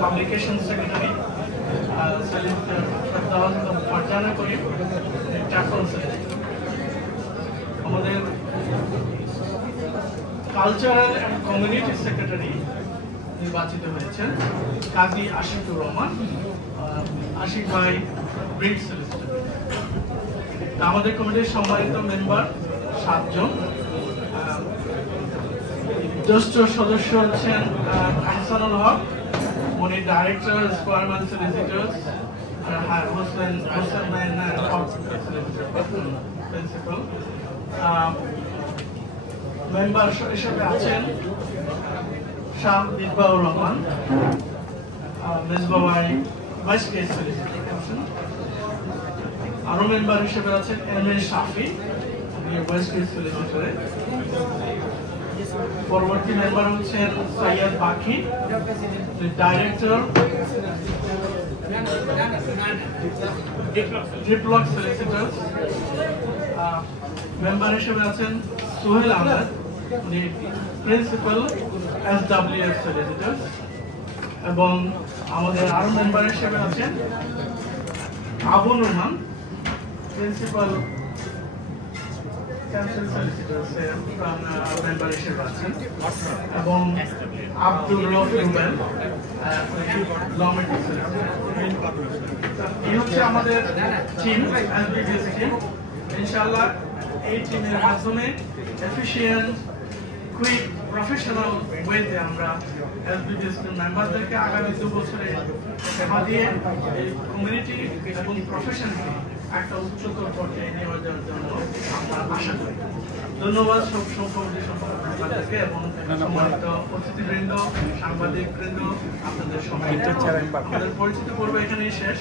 Publication secretary Farzana করিম charcoal secretary. আমাদের cultural and community secretary নির্বাচিত হয়েছেন কাজী আশিকুর রহমান, আশিক ভাই ব্রিড সলিসিটর। আমাদের কমিটির সম্মানিত মেম্বার 7 জন। জ্যেষ্ঠ সদস্য হচ্ছেন আহসানুল হক, উনি ডাইরেক্টর স্কয়ারম্যান সলিসিটরস, হোসেন প্রিন্সিপাল। মেম্বার হিসেবে আছেন শাহ মিসবাউর রহমান, মেজবা ভাই ভাইস কেস সলিসিটর আছেন। আরো মেম্বার হিসেবে আছেন M A Shafi, vice case সলিসিটরে। পরবর্তী মেম্বার হচ্ছেন সৈয়দ বাকি, ডাইরেক্টর ডিপ্লক সলিসিটরস। মেম্বার হিসেবে আছেন সোহেল আহমেদ, উনি প্রিন্সিপাল SWF সলিসিটরস। এবং আমাদের আরো মেম্বার হিসেবে আছেন আবু রহমান, প্রিন্সিপাল ক্যান্সার সলিসিটরস মেম্বার হিসেবে আছেন, এবং আব্দুল রফ রুবেল এই হচ্ছে আমাদের টিম, SBBS টিম। ইনশাআল্লাহ এই টিমের মাধ্যমে এফিশিয়েন্ট, কুইক, প্রফেশনাল ওয়েতে আমরা SBBS মেম্বারদেরকে আগামী 2 বছরে সেবা দিয়ে এই কমিউনিটি এবং প্রফেশনকে একটা উচ্চতর পর্যায়ে নিয়ে যাওয়ার জন্য আমরা আশা করি। ধন্যবাদ সব কমিটি মেম্বারদেরকে এবং সম্মানিত অতিথিবৃন্দ, সাংবাদিকবৃন্দ, আপনাদের সবাই। আমাদের পরিচিত পর্ব এখানেই শেষ।